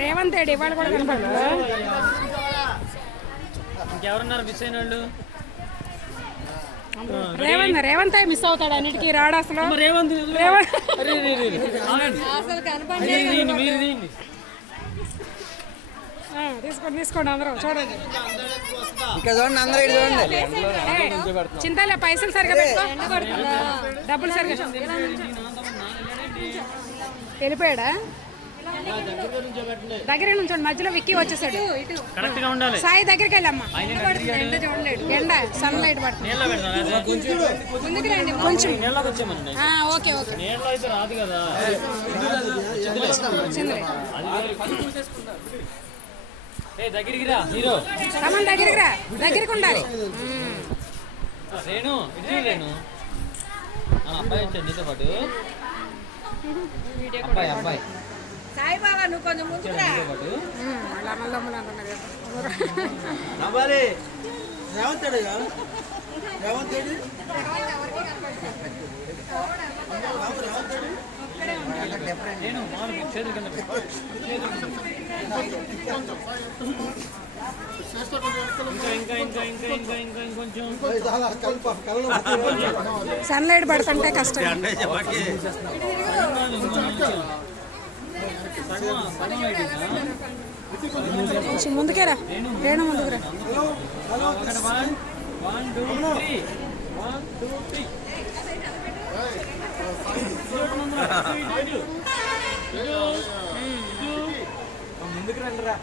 రేవంత్ రెడ్డి ఇవాళ కూడా కనపడదు. ఇంకెవరున్నారు మిస్ అయిన వాళ్ళు? రేవంత్ మిస్ అవుతాడు అన్నిటికీ రాడు అసలు. తీసుకోండి అందరూ చూడండి. చింతలే పైసలు సరిగా పెట్టుకో, డబ్బులు సరిగా. వెళ్ళిపోయాడా? దగ్గర నుంచి మధ్యలో విక్కీ వచ్చేసాడు. సాయి దగ్గరికి వెళ్ళమ్మా. ఎండ సన్ లైట్ పడుతుంది. కొంచెం ఓకే ఓకే. దగ్గరికి రా హీరో, దగ్గరికి రా, దగ్గరికి ఉండాలి. రేణు రేణు అబ్బాయి వచ్చాడు నీతో పాటు. అబ్బాయి సాయిబాబా నువ్వు కొంచెం ముందుకురా. సన్లైట్ పడుతుంటే కష్టం. ముందుకేరా రేణు, ముందుకురా. ముందుకు రండి రా.